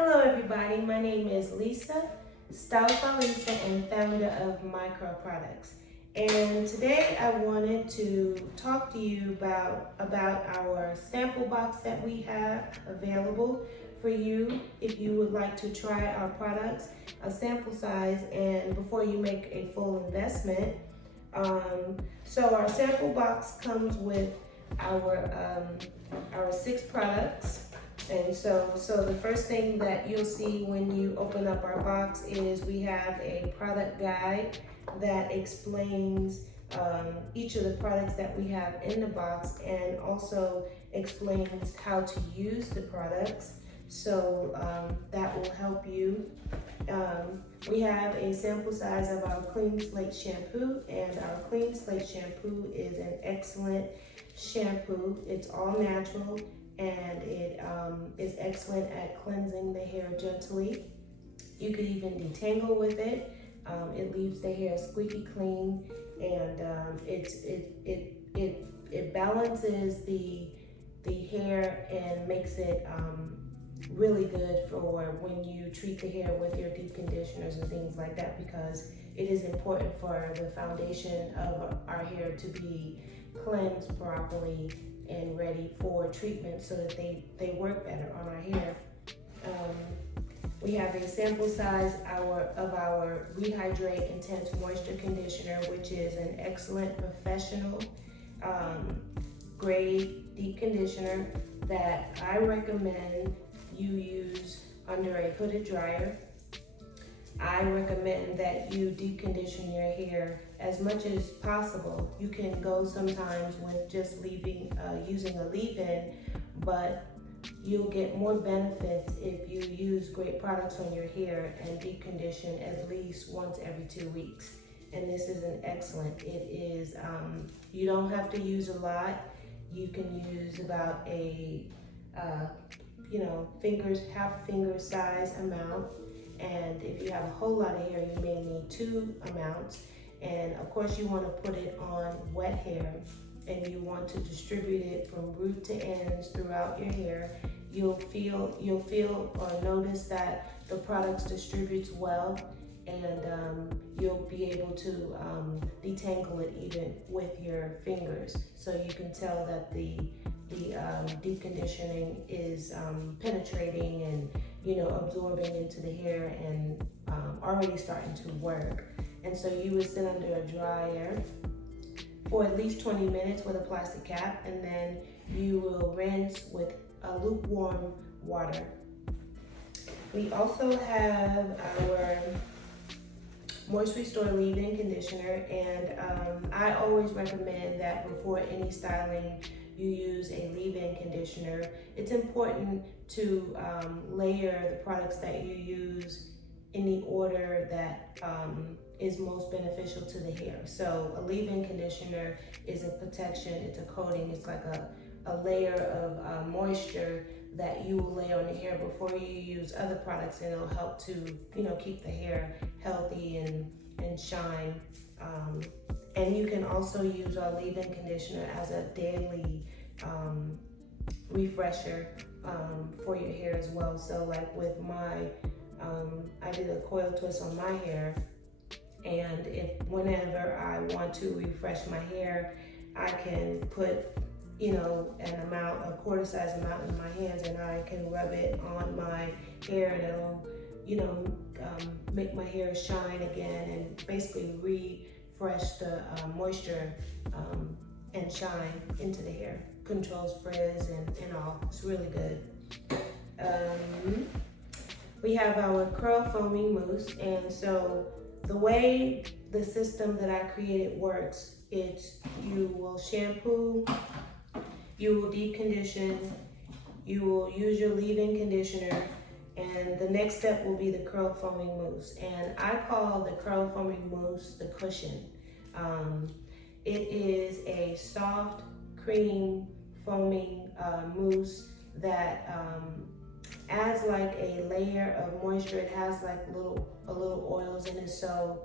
Hello everybody, my name is Lisa, Stylist by Lisa and founder of Micro Products. And today I wanted to talk to you about our sample box that we have available for you if you would like to try our products, a sample size, and before you make a full investment. So our sample box comes with our 6 products. And so the first thing that you'll see when you open up our box is we have a product guide that explains each of the products that we have in the box and also explains how to use the products. So that will help you. We have a sample size of our Clean Slate shampoo, and our Clean Slate shampoo is an excellent shampoo. It's all natural and it is excellent at cleansing the hair gently. You could even detangle with it. It leaves the hair squeaky clean, and it balances the hair and makes it really good for when you treat the hair with your deep conditioners and things like that, because it is important for the foundation of our hair to be cleansed properly and ready for treatment so that they work better on our hair. We have a sample size of our Rehydrated Intense Moisture Conditioner, which is an excellent professional grade deep conditioner that I recommend you use under a hooded dryer. I recommend that you deep condition your hair as much as possible. You can go sometimes with just using a leave-in, but you'll get more benefits if you use great products on your hair and deep condition at least once every 2 weeks. And this is an excellent. It is, you don't have to use a lot. You can use about a, half finger size amount. And if you have a whole lot of hair, you may need 2 amounts. And of course you want to put it on wet hair, and you want to distribute it from root to ends throughout your hair. You'll feel or notice that the product distributes well, and you'll be able to detangle it even with your fingers. So you can tell that the deep conditioning is penetrating and absorbing into the hair and already starting to work. And so you would sit under a dryer for at least 20 minutes with a plastic cap, and then you will rinse with a lukewarm water. We also have our Moist Restore Leave-In Conditioner, and I always recommend that before any styling you use a leave-in conditioner. It's important to layer the products that you use in the order that is most beneficial to the hair. So a leave-in conditioner is a protection, it's a coating, it's like a layer of moisture that you will lay on the hair before you use other products, and it'll help to keep the hair healthy and shine. And you can also use our leave-in conditioner as a daily refresher for your hair as well. So like with I did a coil twist on my hair, and whenever I want to refresh my hair, I can put a quarter size amount in my hands, and I can rub it on my hair, and it'll make my hair shine again and basically refresh the moisture and shine into the hair. Controls frizz and all. It's really good. We have our curl foaming mousse, and so the way the system that I created works, it's you will shampoo, you will deep condition, you will use your leave-in conditioner, and the next step will be the curl foaming mousse. And I call the curl foaming mousse the cushion. It is a soft cream foaming mousse that adds like a layer of moisture. It has like a little oils in it, so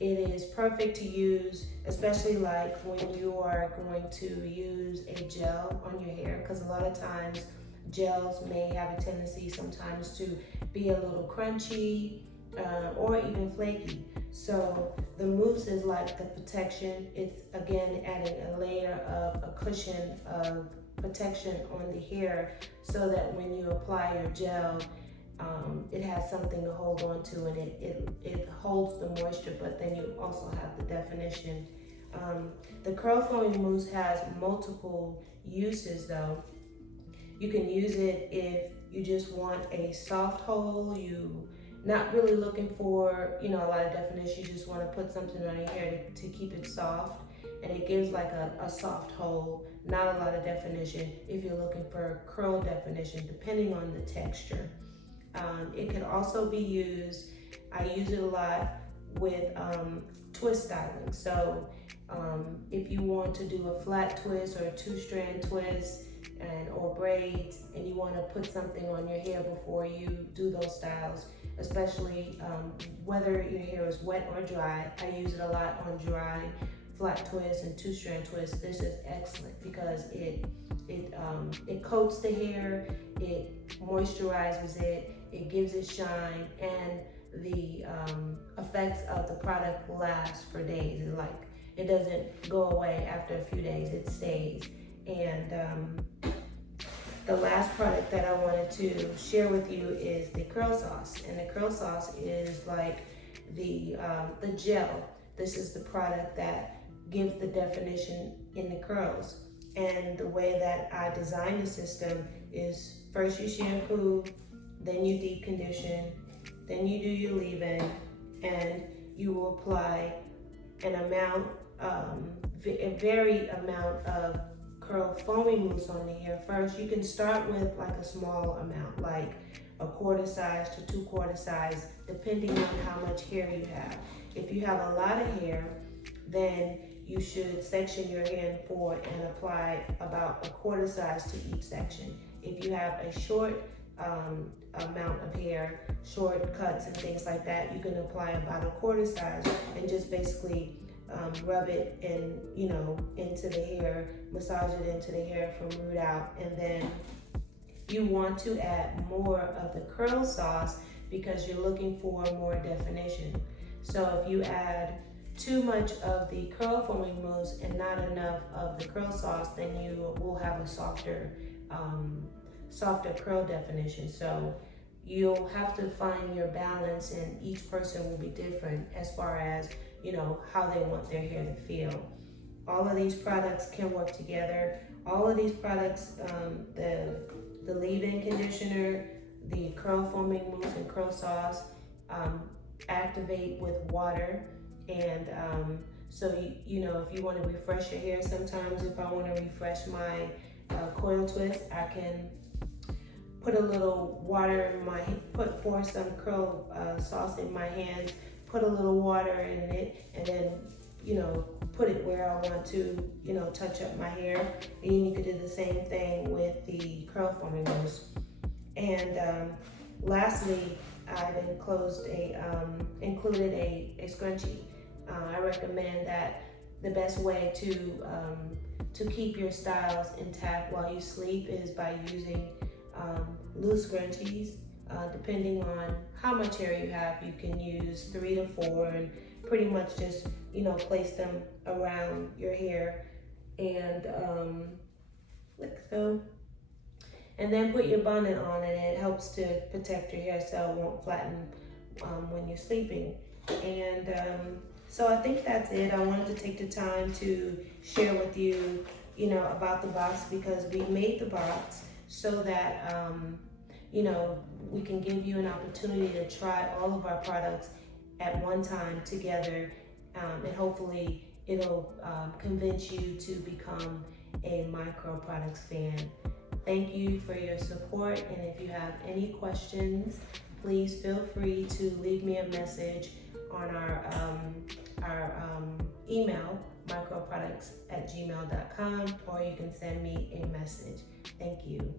it is perfect to use, especially like when you are going to use a gel on your hair, because a lot of times gels may have a tendency sometimes to be a little crunchy or even flaky. So the mousse is like the protection. It's again adding a layer of a cushion of protection on the hair so that when you apply your gel, it has something to hold on to, and it holds the moisture, but then you also have the definition. The curl foaming mousse has multiple uses though. You can use it if you just want a soft hold, you not really looking for, a lot of definition, you just want to put something on your hair to keep it soft, and it gives like a soft hold, not a lot of definition if you're looking for curl definition, depending on the texture. It can also be used, I use it a lot with twist styling. So if you want to do a flat twist or a 2-strand twist or braids, and you want to put something on your hair before you do those styles, especially whether your hair is wet or dry. I use it a lot on dry flat twists and 2-strand twists. This is excellent because it coats the hair, it moisturizes it, it gives it shine, and the effects of the product last for days. It doesn't go away after a few days, it stays. And the last product that I wanted to share with you is the curl sauce. And the curl sauce is like the gel. This is the product that gives the definition in the curls. And the way that I designed the system is first you shampoo, then you deep condition, then you do your leave-in, and you will apply an amount, a varied amount of curl foaming mousse on the hair. First, you can start with like a small amount, like a quarter size to 2/4 size, depending on how much hair you have. If you have a lot of hair, then you should section your hair in 4 and apply about a quarter size to each section. If you have a short amount of hair, short cuts and things like that, you can apply about a quarter size and just basically rub it in, into the hair, massage it into the hair from root out. And then you want to add more of the curl sauce because you're looking for more definition. So if you add too much of the curl foaming mousse and not enough of the curl sauce, then you will have a softer curl definition. So you'll have to find your balance, and each person will be different as far as how they want their hair to feel. All of these products can work together. All of these products, the leave-in conditioner, the curl foaming mousse and curl sauce, activate with water. And so if you want to refresh your hair, sometimes if I want to refresh my coil twist, I can put a little water in pour some curl sauce in my hand, put a little water in it, and then put it where I want to touch up my hair. And you could do the same thing with the curl foaming mousse. And lastly, I've included a scrunchie. I recommend that the best way to keep your styles intact while you sleep is by using loose scrunchies. Depending on how much hair you have, you can use 3 to 4 and pretty much just place them around your hair and like so. And then put your bonnet on, and it helps to protect your hair so it won't flatten when you're sleeping. And so I think that's it. I wanted to take the time to share with you, about the box, because we made the box so that, we can give you an opportunity to try all of our products at one time together, and hopefully it'll convince you to become a Micro Products fan. Thank you for your support, and if you have any questions, please feel free to leave me a message on our email, microproducts@gmail.com, or you can send me a message. Thank you.